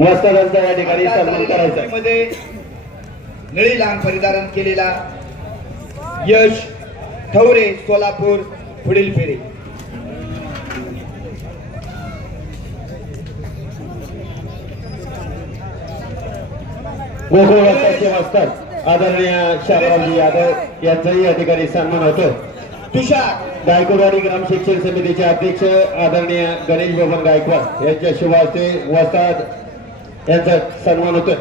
वस्तादांचा या ठिकाणी सन्मान करायचा आहे। मध्ये निळी लांब परिधान केलेला यश ठवरे सोलापूर पुढील फेरी। गोकुळ वस्तादचे वस्ताद आदरणीय शामरावजी यादव यांचाही या ठिकाणी सन्मान होतो। तुषार गायकवाडी ग्राम शिक्षण समितीचे अध्यक्ष आदरणीय गणेश बबन गायकवाड यांच्या शुभ हस्ते वस्ताद यांचा सन्मान होतो।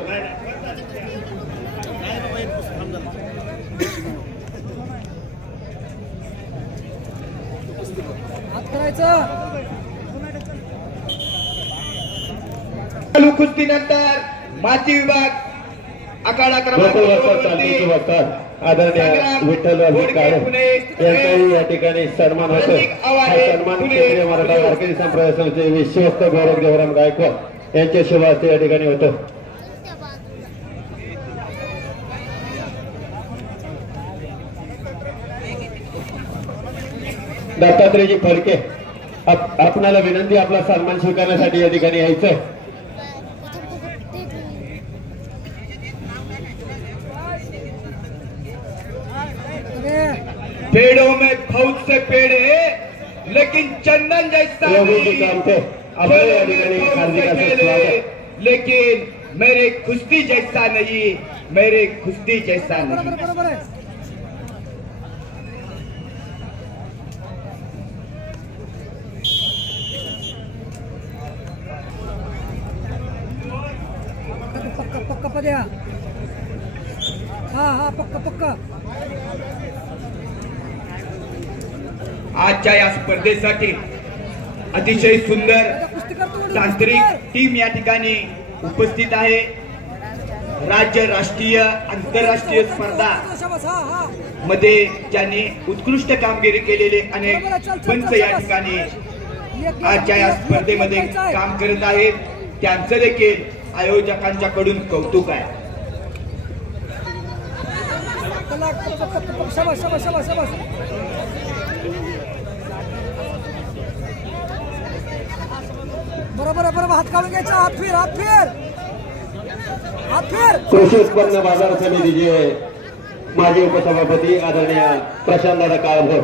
कुस्तीनंतर माती विभाग आखाडा क्रमांक आदरणीय विठ्ठल यांचाही या ठिकाणी सन्मान होतो। हा सन्मान केंद्रीय मराठा वारकरी संप्रदाय संस्थेचे विश्वस्त गौरव देवराम गायकवाड यांच्या शुभ हस्ते या ठिकाणी होतो। दत्तात्रेयजी फडके आपणाला विनंती आपला सन्मान स्वीकारण्यासाठी या ठिकाणी यायचं। पेड़ों में बहुत से पेड़ है लेकिन चंदन जैसा लेकिन मेरे कुश्ती जैसा नहीं, मेरे कुश्ती जैसा नहीं। पक्का पद्या हा पक्का पक्का। आजच्या या स्पर्धेसाठी अतिशय सुंदर तांत्रिक टीम या ठिकाणी उपस्थित आहे। राज्य राष्ट्रीय आंतरराष्ट्रीय स्पर्धा मध्ये ज्यांनी उत्कृष्ट कामगिरी केलेले अनेक पंच या ठिकाणी आजच्या या स्पर्धेमध्ये काम करत आहेत, त्यांचं देखील आयोजकांच्याकडून कौतुक आहे। बरोबर हात काढून घ्यायचा, हात फिर कृषी उत्पन्न बाजार समितीचे माजी उपसभापती आदरणीय प्रशांतदादा कारभोर,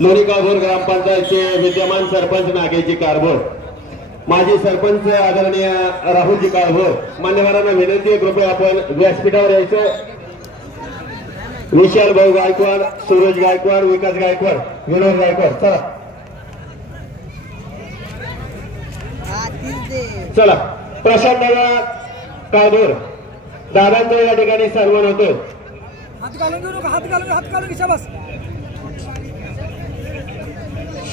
लोणी कारभोर ग्रामपंचायतचे विद्यमान सरपंच नागेजी कारभोर, माजी सरपंच आदरणीय राहुलजी कारभोर। मान्यवरांना विनंती आहे कृपया आपण व्यासपीठावर यायचं। विशाल भाऊ गायकवाड, सूरज गायकवाड, विकास गायकवाड, विनोद गायकवाड, चला प्रशांतदादा कारभोर दादांचा या ठिकाणी सन्मान होतो। हात घालून घेऊ नका, हात घालून घ्या बस।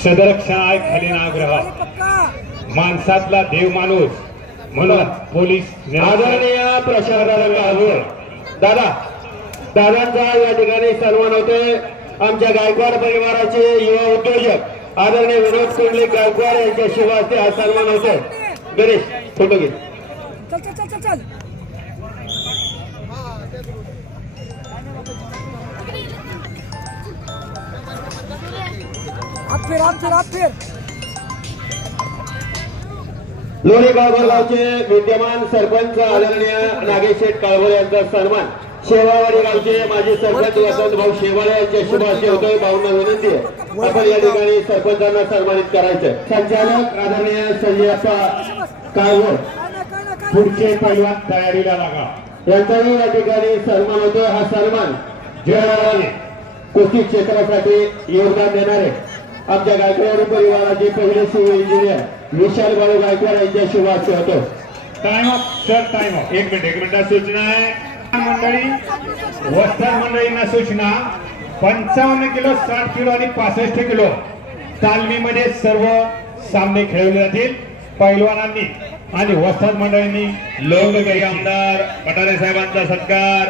सदरक्षणाय खाली नाग्रह माणसातला देव माणूस म्हणून पोलीस आदरणीय प्रशांतदादा कारभोर दादांचा या ठिकाणी सन्मान होतोय। आमच्या गायकवाड परिवाराचे युवा उद्योजक आदरणीय विनोद कुंडले गायकवाड यांच्या शुभ हस्ते हा सन्मान होतोय। गणेश फोटो घे। चल हात फिर। लोणी काळभोर गावचे विद्यमान सरपंच आदरणीय नागेश शेठ काळभोर यांचा सन्मान शेवावाडी गावचे माजी सरपंच वसंत भाऊ शेवाळे यांच्या शुभ हस्ते होतोय। भाऊंना विनंती आहे आपण या ठिकाणी सरपंचांना सन्मानित करायचं। संचालक आदरणीय संजयप्पा काळभोर पुढचे पैलवान तयारीला लागा यांचाही या ठिकाणी सन्मान होतोय। हा सन्मान जय कुस्ती क्षेत्रासाठी योगदान देणारे आमच्या गायकवाड परिवाराचे पहिले शिव इंजिनियर विशाल भाऊ गायकवाड यांच्या शुभ हस्ते होतो। Time of sir, time of. एक मिनिट सूचना आहे मंडळी, वस्ताद मंडळींना सूचना 55 किलो, 60 किलो आणि 65 किलो तालमीमध्ये सर्व सामने खेळवले जातील पैलवानांनी आणि वस्ताद मंडळींनी। लोकशाही आमदार पठारे साहेबांचा सत्कार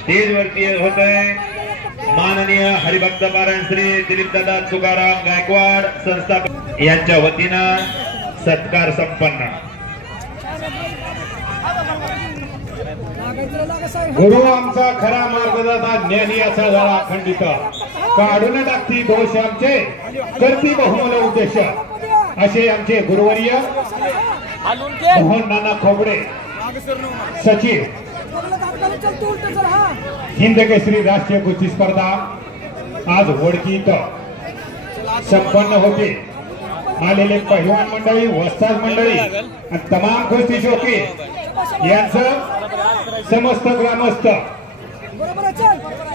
स्टेजवरती होतोय। माननीय हरिभक्त पारायण श्री दिलीपदादा तुकाराम गायकवाड संस्थापक यांच्या वतीनं सत्कार संपन्न। गुरु आमचा खरा मार्गदर्शक ज्ञानी असा झाला अखंडित, काढून टाकती दोष आमचे करती बहुमूल्य उद्देश असे आमचे गुरुवर्य मोहन नाना खोबडे सचिव हिंद केसरी राष्ट्रीय कुस्ती स्पर्धा आज वडकी इथं संपन्न होते. आलेले पहिलवान मंडळी, वस्ताद मंडळी आणि तमाम कुस्ती शौकी यांचं समस्त ग्रामस्थ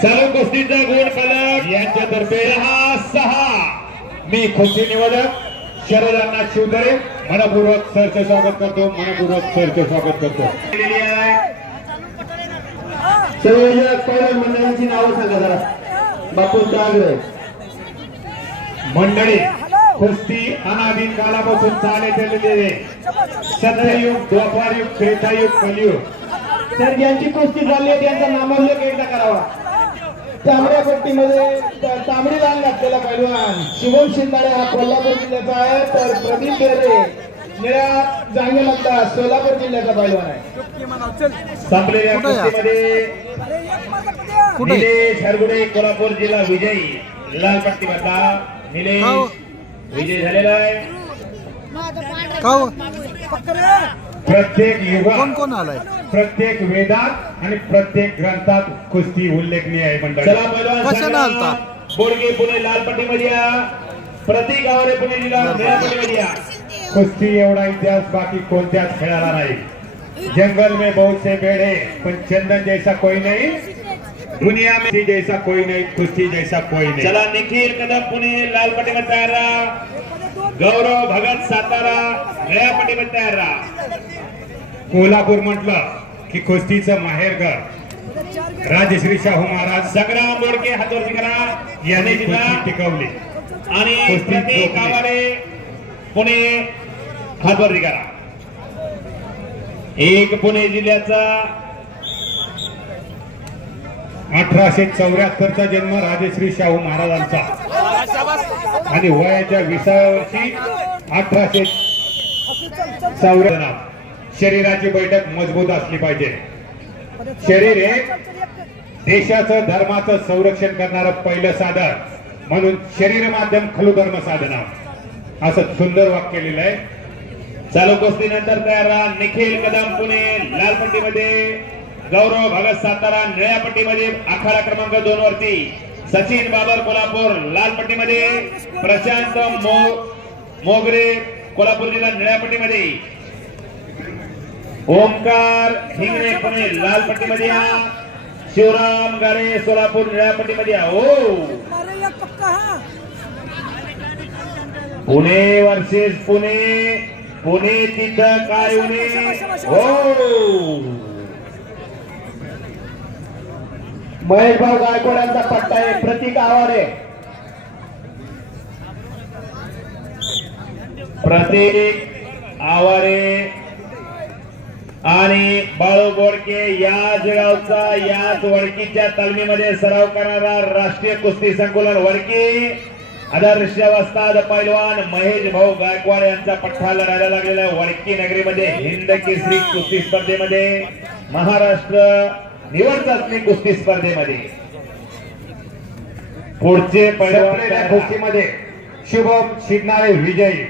चालू कुस्तीचा गोल फलक यांच्यातर्फे 6 मी कुस्ती निवेदक शरदांना शिवदरे मनपूर्वक सरचे स्वागत करतो. मनपूर्वक सरचे स्वागत करतो. संयोजक पहिल्या मंडळांची नावं सांगा जरा. बापू आग्रह. मंडळी कुस्ती अनादी कालापासून चालत आलेली सत्ययुग, द्वापारयुग, त्रेतायुग, कलियुग. तर ज्यांची कुस्ती झाली आहे त्यांचा नामोल्लेख एकदा करावा. तांबड्या पट्टीमध्ये तांबडी लाल घातलेला पैलवान शिवम शिंदाळे हा कोल्हापूर जिल्ह्याचा आहे. तर प्रदीप बेरे निळ्या जांगेमधला सोलापूर जिल्ह्याचा पैलवान आहे. संपलेल्या कुस्तीमध्ये निलेश हरगुडे कोल्हापूर जिल्हा विजयी. लाल पट्टी बदला निलेश विजय झालेला आहे. प्रत्येक युगात, प्रत्येक वेदात आणि प्रत्येक ग्रंथात कुस्ती उल्लेखनीय आहे. मंडळी चला पैलवान बोडगे पुणे लाल पट्टीमध्ये या. प्रतीक आवारे पुणे जिल्हा निळ्या पट्टीमध्ये या. कुस्ती एवढा इतिहास बाकी कोणत्याच खेळाला नाही. जंगल में बहुत से पेड़ है पण चंदन जैसा कोई नहीं. दुनिया में जैसा कोई नहीं, कुस्ती जैसा कोई नहीं. चला निखिल कदम पुणे लाल पट्टीमध्ये तयार राहा. गौरव भगत सातारा निळ्या पट्टीमध्ये तयार राहा. कोल्हापूर म्हटलं की कुस्तीचं माहेरघर. राजश्री शाहू महाराज संग्राम बोडके हातवरती करा यांनी कुस्ती टिकवली आणि प्रतीक आवारे पुणे हातवरती करा. एक पुणे जिल्ह्याचा 1874चा जन्म राजश्री शाहू महाराजांचा आणि वयाच्या 20व्या वर्षी 1884. शरीराची बैठक मजबूत असली पाहिजे. शरीर हे देशाचं, धर्माचं संरक्षण करणारं पहिलं साधन म्हणून शरीर माध्यम खलु धर्म साधना असं सुंदर वाक्य लिहिलं आहे. चालू कुस्ती नंतर तयार राहा. निखिल कदम पुणे लाल पट्टीमध्ये, गौरव भगत सातारा निळ्या पट्टीमध्ये. आखाडा क्रमांक 2 वरती सचिन बाबर कोल्हापूर लाल पट्टीमध्ये, प्रशांत मोगरे कोल्हापूर जिल्हा निळ्या पट्टीमध्ये, ओमकार हिंगणे पुणे लाल पट्टीमध्ये या. शिवराम गारे सोलापूर निळ्या पट्टीमध्ये या. पुणे वर्सेस पुणे. पुणे तिथं काय उणे. महेश भाऊ गायकवाड यांचा पट्टा आहे. प्रतीक आवारे. प्रतीक आवारे आणि बाळू बोडके याच गावचा, याच वडकीच्या तालमीमध्ये सराव करणारा राष्ट्रीय कुस्ती संकुलन वडकी. आदर्श वस्ताद पैलवान महेश भाऊ गायकवाड यांचा पट्टा लढायला लागलेला वडकी नगरीमध्ये हिंद केसरी कुस्ती स्पर्धेमध्ये, महाराष्ट्र निवड चाचणी कुस्ती स्पर्धेमध्ये. पुढचे पैलवान कुस्तीमध्ये शुभम शिकणारे विजयी